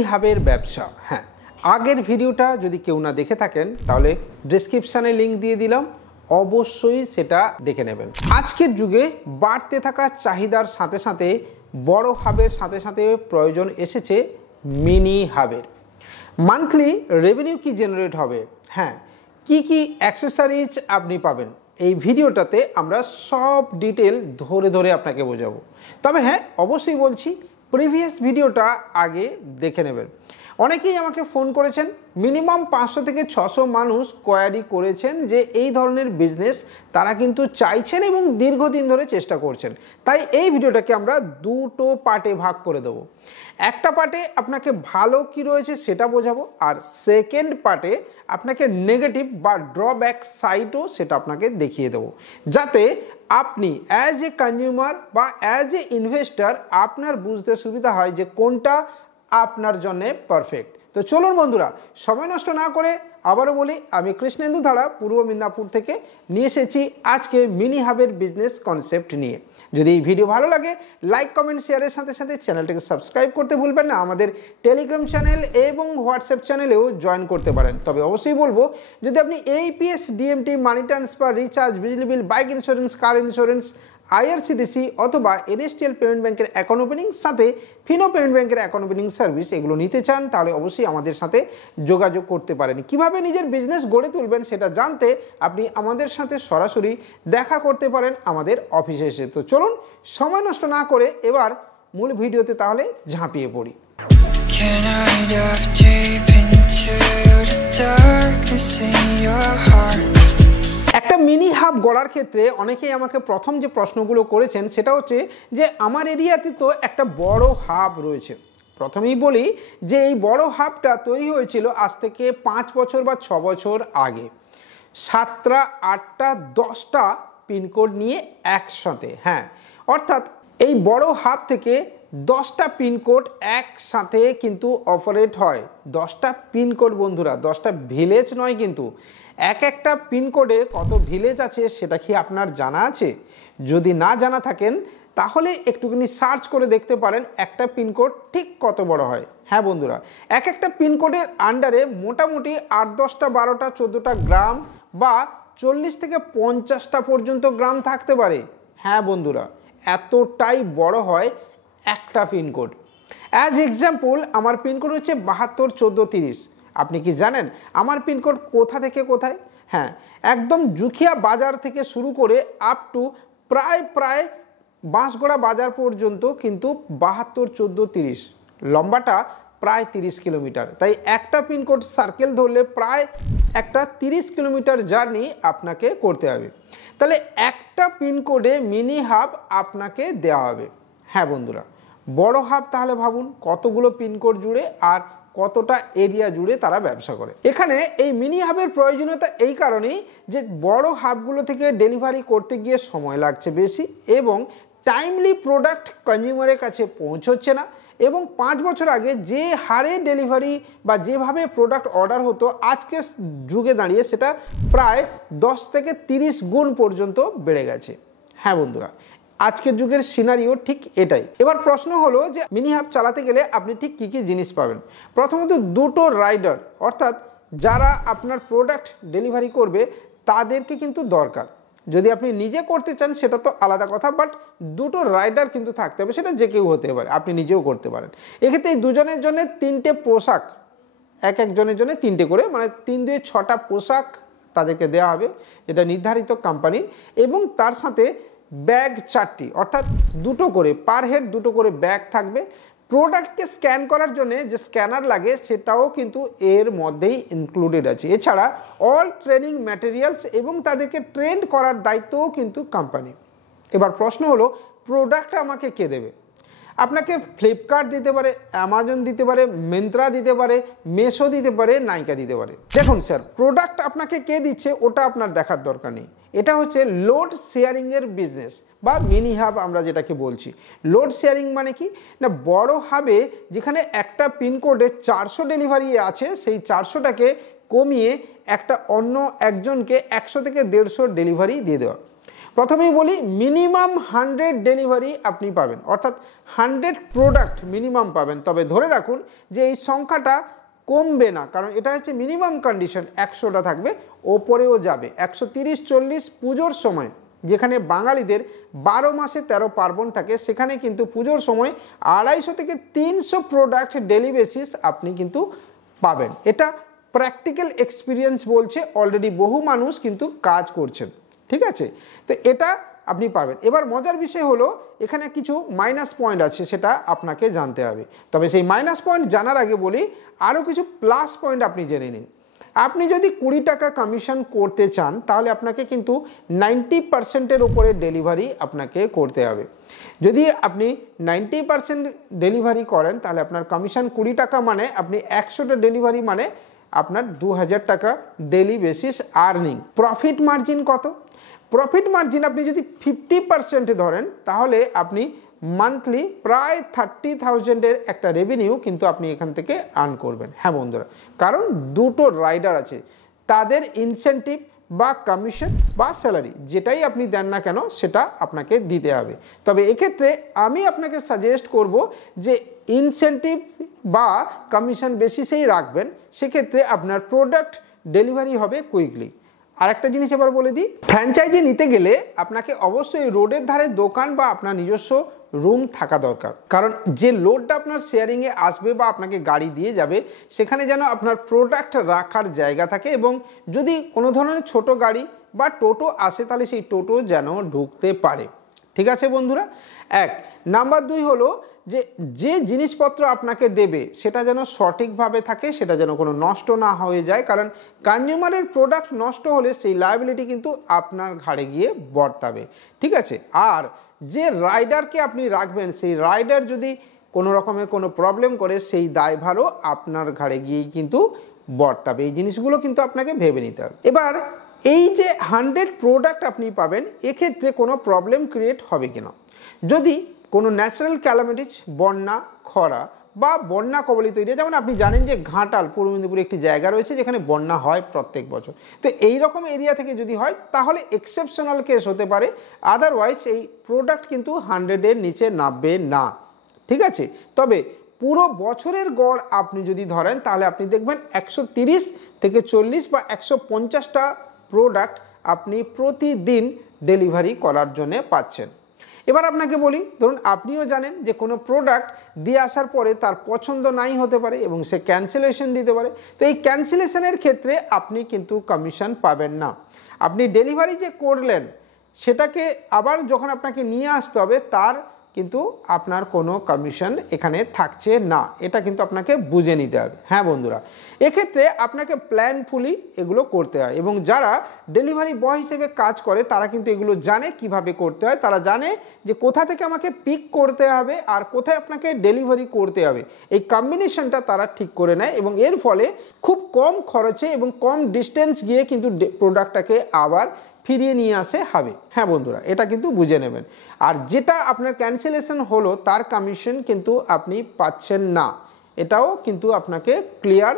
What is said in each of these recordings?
Mini হাবের ব্যবসা। হ্যাঁ, আগের ভিডিওটা যদি কেউ না দেখে থাকেন তাহলে ডেসক্রিপশানে লিঙ্ক দিয়ে দিলাম, অবশ্যই সেটা দেখে নেবেন। আজকের যুগে বাড়তে থাকা চাহিদার সাথে সাথে বড় হাবের সাথে সাথে প্রয়োজন এসেছে মিনি হাবের। মান্থলি রেভিনিউ কি জেনারেট হবে, হ্যাঁ, কি অ্যাক্সেসরিজ আপনি পাবেন, এই ভিডিওটাতে আমরা সব ডিটেল ধরে ধরে আপনাকে বোঝাবো। তবে হ্যাঁ, অবশ্যই বলছি প্রিভিয়াস ভিডিওটা আগে দেখে নেবেন। অনেকেই আমাকে ফোন করেছেন, মিনিমাম 500 থেকে 600 মানুষ কোয়ারি করেছেন যে এই ধরনের বিজনেস তারা কিন্তু চাইছেন এবং দীর্ঘদিন ধরে চেষ্টা করছেন। তাই এই ভিডিওটাকে আমরা দুটো পার্টে ভাগ করে দেবো। একটা পার্টে আপনাকে ভালো কি রয়েছে সেটা বোঝাবো, আর সেকেন্ড পার্টে আপনাকে নেগেটিভ বা ড্রব্যাক সাইডও সেটা আপনাকে দেখিয়ে দেবো, যাতে আপনি অ্যাজ এ কনজিউমার বা অ্যাজ এ ইনভেস্টার আপনার বুঝতে সুবিধা হয় যে কোনটা আপনার জন্য পারফেক্ট। তো চলুন বন্ধুরা, সময় নষ্ট না করে আবারও বলি, আমি কৃষ্ণেন্দু ধারা পূর্ব মিদনাপুর থেকে নিয়ে এসেছি আজকে মিনি হাবের বিজনেস কনসেপ্ট নিয়ে। যদি এই ভিডিও ভালো লাগে লাইক কমেন্ট শেয়ারের সাথে সাথে চ্যানেলটাকে সাবস্ক্রাইব করতে ভুলবেন না। আমাদের টেলিগ্রাম চ্যানেল এবং হোয়াটসঅ্যাপ চ্যানেলেও জয়েন করতে পারেন। তবে অবশ্যই বলবো, যদি আপনি APS, DMT, money transfer, recharge, বিজলি bill, bike insurance, car insurance, IRCTC অথবা NSTL পেমেন্ট ব্যাংকের অ্যাকাউন্ট ওপেনিং সাথে ফিনো পেমেন্ট ব্যাংকের অ্যাকাউন্ট ওপেনিং সার্ভিস এগুলো নিতে চান, তাহলে অবশ্যই আমাদের সাথে যোগাযোগ করতে পারেন। কিভাবে নিজের বিজনেস গড়ে তুলবেন সেটা জানতে আপনি আমাদের সাথে সরাসরি দেখা করতে পারেন আমাদের অফিসে এসে। তো চলুন সময় নষ্ট না করে এবার মূল ভিডিওতে তাহলে ঝাঁপিয়ে পড়ি। একটা মিনি হাব গড়ার ক্ষেত্রে অনেকেই আমাকে প্রথম যে প্রশ্নগুলো করেছেন সেটা হচ্ছে যে আমার এরিয়াতে তো একটা বড় হাব রয়েছে। প্রথমেই বলি যে এই বড় হাবটা তৈরি হয়েছিল আজ থেকে 5 বছর বা 6 বছর আগে, 7টা 8টা 10টা পিনকোড নিয়ে একসাথে। হ্যাঁ, অর্থাৎ এই বড় হাব থেকে 10টা পিনকোড একসাথে কিন্তু অপারেট হয়। 10টা পিনকোড বন্ধুরা, 10টা ভিলেজ নয় কিন্তু। একটা পিনকোডে কত ভিলেজ আছে সেটা কি আপনার জানা আছে? যদি না জানা থাকেন তাহলে একটুখানি সার্চ করে দেখতে পারেন একটা পিনকোড ঠিক কত বড় হয়। হ্যাঁ বন্ধুরা, একটা পিনকোডের আন্ডারে মোটামুটি 8-10টা 12টা 14টা গ্রাম বা 40 থেকে 50টা পর্যন্ত গ্রাম থাকতে পারে। হ্যাঁ বন্ধুরা, এতটাই বড় হয় একটা পিনকোড। অ্যাজ এক্সাম্পল, আমার পিনকোড হচ্ছে 721430। আপনি কি জানেন আমার পিনকোড কোথা থেকে কোথায়? হ্যাঁ, একদম জুখিয়া বাজার থেকে শুরু করে আপ টু প্রায় বাঁশগড়া বাজার পর্যন্ত কিন্তু 721430, লম্বাটা প্রায় 30 কিলোমিটার। তাই একটা পিনকোড সার্কেল ধরলে প্রায় একটা 30 কিলোমিটার জার্নি আপনাকে করতে হবে। তাহলে একটা পিনকোডে মিনি হাব আপনাকে দেওয়া হবে। হ্যাঁ বন্ধুরা, বড় হাব তাহলে ভাবুন কতগুলো পিনকোড জুড়ে আর কতটা এরিয়া জুড়ে তারা ব্যবসা করে। এখানে এই মিনি হাবের প্রয়োজনীয়তা এই কারণেই যে বড় হাবগুলো থেকে ডেলিভারি করতে গিয়ে সময় লাগছে বেশি এবং টাইমলি প্রোডাক্ট কনজিউমারের কাছে পৌঁছচ্ছে না, এবং 5 বছর আগে যে হারে ডেলিভারি বা যেভাবে প্রোডাক্ট অর্ডার হতো আজকের যুগে দাঁড়িয়ে সেটা প্রায় 10 থেকে 30 গুণ পর্যন্ত বেড়ে গেছে। হ্যাঁ বন্ধুরা, আজকের যুগের সিনারিও ঠিক এটাই। এবার প্রশ্ন হলো যে মিনি হাব চালাতে গেলে আপনি ঠিক কী জিনিস পাবেন। প্রথমত দুটো রাইডার, অর্থাৎ যারা আপনার প্রোডাক্ট ডেলিভারি করবে তাদেরকে কিন্তু দরকার। যদি আপনি নিজে করতে চান সেটা তো আলাদা কথা, বাট দুটো রাইডার কিন্তু থাকতে হবে। সেটা যে কেউ হতে পারে, আপনি নিজেও করতে পারেন। এক্ষেত্রে এই দুজনের জন্য 3টে পোশাক, একজনের জন্য 3টে করে, মানে 3-2 6টা পোশাক তাদেরকে দেওয়া হবে, যেটা নির্ধারিত কোম্পানির, এবং তার সাথে ব্যাগ 4টি, অর্থাৎ 2টো করে পার হেড 2টো করে ব্যাগ থাকবে। প্রোডাক্টকে স্ক্যান করার জন্য যে স্ক্যানার লাগে সেটাও কিন্তু এর মধ্যেই ইনক্লুডেড আছে। এছাড়া অল ট্রেনিং ম্যাটেরিয়ালস এবং তাদেরকে ট্রেন করার দায়িত্বও কিন্তু কোম্পানি। এবার প্রশ্ন হলো প্রোডাক্ট আমাকে কে দেবে? আপনাকে ফ্লিপকার্ট দিতে পারে, অ্যামাজন দিতে পারে, মিন্ত্রা দিতে পারে, মেশো দিতে পারে, নাইকা দিতে পারে। দেখুন স্যার, প্রোডাক্ট আপনাকে কে দিচ্ছে ওটা আপনার দেখার দরকার নেই। এটা হচ্ছে লোড শেয়ারিংয়ের বিজনেস বা মিনি হাব আমরা যেটাকে বলছি। লোড শেয়ারিং মানে কি না, বড় হাবে যেখানে একটা পিনকোডে 400 ডেলিভারি আছে সেই 400টাকে কমিয়ে একটা অন্য একজনকে 100 থেকে 150 ডেলিভারি দিয়ে দেওয়া। প্রথমেই বলি মিনিমাম 100 ডেলিভারি আপনি পাবেন, অর্থাৎ 100 প্রোডাক্ট মিনিমাম পাবেন। তবে ধরে রাখুন যে এই সংখ্যাটা কমবে না, কারণ এটা হচ্ছে মিনিমাম কন্ডিশন, 100টা থাকবে, ওপরেও যাবে। 130-40 পুজোর সময়, যেখানে বাঙালিদের 12 মাসে 13 পার্বণ থাকে, সেখানে কিন্তু পুজোর সময় 250 থেকে 300 প্রোডাক্ট ডেলি বেসিস আপনি কিন্তু পাবেন। এটা প্র্যাকটিক্যাল এক্সপিরিয়েন্স বলছে, অলরেডি বহু মানুষ কিন্তু কাজ করছেন, ঠিক আছে? তো এটা আপনি পাবেন। এবার মজার বিষয় হলো এখানে কিছু মাইনাস পয়েন্ট আছে, সেটা আপনাকে জানতে হবে। তবে সেই মাইনাস পয়েন্ট জানার আগে বলি আরও কিছু প্লাস পয়েন্ট আপনি জেনে নিন। আপনি যদি 20 টাকা কমিশন করতে চান তাহলে আপনাকে কিন্তু 90%-এর উপরে ডেলিভারি আপনাকে করতে হবে। যদি আপনি 90% ডেলিভারি করেন তাহলে আপনার কমিশন 20 টাকা, মানে আপনি 100টা ডেলিভারি মানে আপনার 2000 টাকা daily basis earning. Profit margin কত? প্রফিট মার্জিন আপনি যদি 50% ধরেন তাহলে আপনি মান্থলি প্রায় 30,000-এর একটা রেভিনিউ কিন্তু আপনি এখান থেকে আর্ন করবেন। হ্যাঁ বন্ধুরা, কারণ দুটো রাইডার আছে, তাদের ইনসেন্টিভ বা কমিশন বা স্যালারি যেটাই আপনি দেন না কেন সেটা আপনাকে দিতে হবে। তবে এক্ষেত্রে আমি আপনাকে সাজেস্ট করব যে ইনসেন্টিভ বা কমিশন বেসিসেই রাখবেন, সেক্ষেত্রে আপনার প্রোডাক্ট ডেলিভারি হবে কুইকলি। আর একটা জিনিস এবার বলে দিই, ফ্র্যাঞ্চাইজি নিতে গেলে আপনাকে অবশ্যই রোডের ধারে দোকান বা আপনার নিজস্ব রুম থাকা দরকার, কারণ যে লোডটা আপনার শেয়ারিংয়ে আসবে বা আপনাকে গাড়ি দিয়ে যাবে সেখানে যেন আপনার প্রোডাক্ট রাখার জায়গা থাকে, এবং যদি কোনো ধরনের ছোট গাড়ি বা টোটো আসে তাহলে সেই টোটো যেন ঢুকতে পারে। ঠিক আছে বন্ধুরা? এক নাম্বার 2 হলো যে জিনিসপত্র আপনাকে দেবে সেটা যেন সঠিকভাবে থাকে, সেটা যেন কোনো নষ্ট না হয়ে যায়, কারণ কনজিউমারের প্রোডাক্ট নষ্ট হলে সেই লায়াবিলিটি কিন্তু আপনার ঘাড়ে গিয়ে বর্তাবে। ঠিক আছে? আর যে রাইডারকে আপনি রাখবেন সেই রাইডার যদি কোনো রকমের কোনো প্রবলেম করে সেই দায়ভারও আপনার ঘাড়ে গিয়েই কিন্তু বর্তাবে। এই জিনিসগুলো কিন্তু আপনাকে ভেবে নিতে হবে। এবার এই যে 100 প্রোডাক্ট আপনি পাবেন, এক্ষেত্রে কোনো প্রবলেম ক্রিয়েট হবে কিনা, যদি কোনো ন্যাচারাল ক্যালামিটিস, বন্যা, খরা বা বন্যা কবলিত এরিয়া, যেমন আপনি জানেন যে ঘাটাল পূর্ব মেদিনীপুরে একটি জায়গা রয়েছে যেখানে বন্যা হয় প্রত্যেক বছর, তো এই রকম এরিয়া থেকে যদি হয় তাহলে এক্সেপশনাল কেস হতে পারে, আদারওয়াইজ এই প্রোডাক্ট কিন্তু 100-এর নিচে নামবে না। ঠিক আছে? তবে পুরো বছরের গড় আপনি যদি ধরেন তাহলে আপনি দেখবেন 130 থেকে 40 বা 150টা প্রোডাক্ট আপনি প্রতিদিন ডেলিভারি করার জন্য পাচ্ছেন। এবার আপনাকে বলি, ধরুন আপনিও জানেন যে কোনো প্রোডাক্ট দিয়ে আসার পরে তার পছন্দ নাই হতে পারে এবং সে ক্যান্সেলেশন দিতে পারে, তো এই ক্যান্সেলেশনের ক্ষেত্রে আপনি কিন্তু কমিশন পাবেন না। আপনি ডেলিভারি যে করলেন সেটাকে আবার যখন আপনাকে নিয়ে আসতে হবে তার কিন্তু আপনার কোনো কমিশন এখানে থাকছে না, এটা কিন্তু আপনাকে বুঝে নিতে হবে। হ্যাঁ বন্ধুরা, এক্ষেত্রে আপনাকে প্ল্যানফুলি এগুলো করতে হয়, এবং যারা ডেলিভারি বয় হিসেবে কাজ করে তারা কিন্তু এগুলো জানে কিভাবে করতে হয়, তারা জানে যে কোথা থেকে আমাকে পিক করতে হবে আর কোথায় আপনাকে ডেলিভারি করতে হবে, এই কম্বিনেশনটা তারা ঠিক করে নেয়, এবং এর ফলে খুব কম খরচে এবং কম ডিস্টেন্স গিয়ে কিন্তু প্রোডাক্টটাকে আবার ফিরিয়ে নিয়ে আসে হবে। হ্যাঁ বন্ধুরা, এটা কিন্তু বুঝে নেবেন। আর যেটা আপনার ক্যান্সেলেশন হলো তার কমিশন কিন্তু আপনি পাচ্ছেন না, এটাও কিন্তু আপনাকে ক্লিয়ার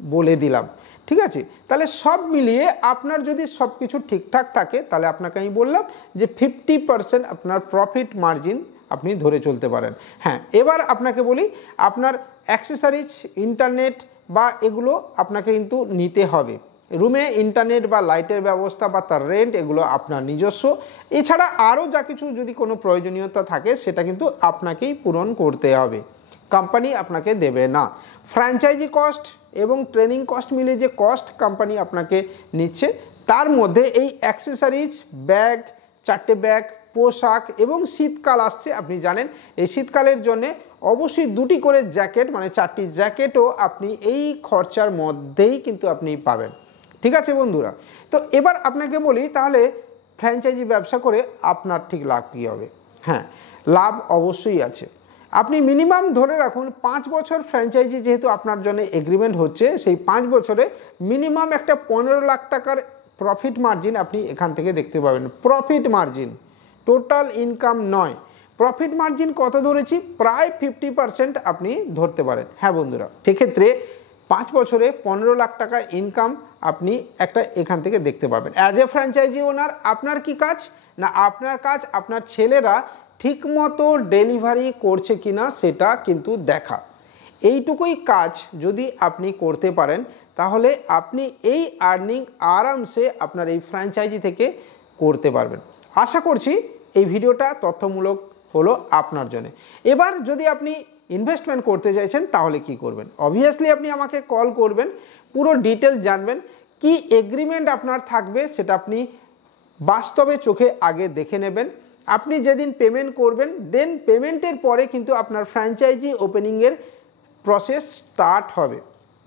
বলে দিলাম। ঠিক আছে? তাহলে সব মিলিয়ে আপনার যদি সব কিছু ঠিকঠাক থাকে তাহলে আপনাকে আমি বললাম যে 50% আপনার প্রফিট মার্জিন আপনি ধরে চলতে পারেন। হ্যাঁ, এবার আপনাকে বলি আপনার অ্যাক্সেসরিজ, ইন্টারনেট বা এগুলো আপনাকে কিন্তু নিতে হবে। রুমে ইন্টারনেট বা লাইটের ব্যবস্থা বা তার রেন্ট এগুলো আপনার নিজস্ব, এছাড়া আরও যা কিছু যদি কোনো প্রয়োজনীয়তা থাকে সেটা কিন্তু আপনাকেই পূরণ করতে হবে, কোম্পানি আপনাকে দেবে না। ফ্র্যাঞ্চাইজি কস্ট এবং ট্রেনিং কস্ট মিলে যে কস্ট কোম্পানি আপনাকে নিচ্ছে তার মধ্যে এই অ্যাক্সেসরিজ, ব্যাগ, 4টে ব্যাগ, পোশাক এবং শীতকাল আসছে আপনি জানেন, এই শীতকালের জন্য অবশ্যই 2টি করে জ্যাকেট, মানে 4টি জ্যাকেটও আপনি এই খরচার মধ্যেই কিন্তু আপনি পাবেন। ঠিক আছে বন্ধুরা? তো এবার আপনাকে বলি তাহলে ফ্র্যাঞ্চাইজি ব্যবসা করে আপনার ঠিক লাভ কী হবে? হ্যাঁ, লাভ অবশ্যই আছে। আপনি মিনিমাম ধরে রাখুন 5 বছর ফ্র্যাঞ্চাইজি যেহেতু আপনার জন্য এগ্রিমেন্ট হচ্ছে, সেই 5 বছরে মিনিমাম একটা 15 লাখ টাকার প্রফিট মার্জিন আপনি এখান থেকে দেখতে পাবেন। প্রফিট মার্জিন, টোটাল ইনকাম নয়। প্রফিট মার্জিন কত ধরেছি? প্রায় 50% আপনি ধরতে পারেন। হ্যাঁ বন্ধুরা, সেক্ষেত্রে 5 বছরে 15 লাখ টাকা ইনকাম আপনি একটা এখান থেকে দেখতে পাবেন। অ্যাজ এ ফ্র্যাঞ্চাইজি ওনার আপনার কি কাজ না, আপনার কাজ আপনার ছেলেরা ঠিকমতো ডেলিভারি করছে কিনা সেটা কিন্তু দেখা। এইটুকুই কাজ যদি আপনি করতে পারেন তাহলে আপনি এই আর্নিং আরামসে আপনার এই ফ্র্যাঞ্চাইজি থেকে করতে পারবেন। আশা করছি এই ভিডিওটা তথ্যমূলক হলো আপনার জন্য। এবার যদি আপনি ইনভেস্টমেন্ট করতে চাইছেন তাহলে কি করবেন? অবভিয়াসলি আপনি আমাকে কল করবেন, পুরো ডিটেল জানবেন, কি এগ্রিমেন্ট আপনার থাকবে সেটা আপনি বাস্তবে চোখে আগে দেখে নেবেন। আপনি যেদিন পেমেন্ট করবেন দেন পেমেন্টের পরে কিন্তু আপনার ফ্র্যাঞ্চাইজি ওপেনিংয়ের প্রসেস স্টার্ট হবে।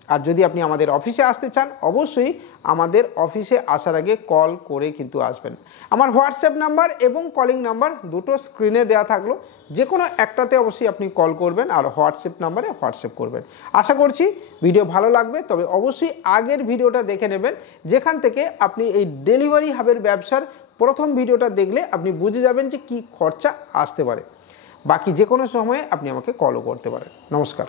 আর যদি আপনি আমাদের অফিসে আসতে চান অবশ্যই আমাদের অফিসে আসার আগে কল করে কিন্তু আসবেন। আমার হোয়াটসঅ্যাপ নাম্বার এবং কলিং নাম্বার দুটো স্ক্রিনে দেওয়া থাকলো, যে কোনো একটাতে অবশ্যই আপনি কল করবেন আর হোয়াটসঅ্যাপ নাম্বারে হোয়াটসঅ্যাপ করবেন। আশা করছি ভিডিও ভালো লাগবে, তবে অবশ্যই আগের ভিডিওটা দেখে নেবেন যেখান থেকে আপনি এই ডেলিভারি হাবের ব্যবসার প্রথম ভিডিওটা দেখলে আপনি বুঝে যাবেন যে কী খরচা আসতে পারে। বাকি যে কোনো সময়ে আপনি আমাকে কলও করতে পারেন। নমস্কার।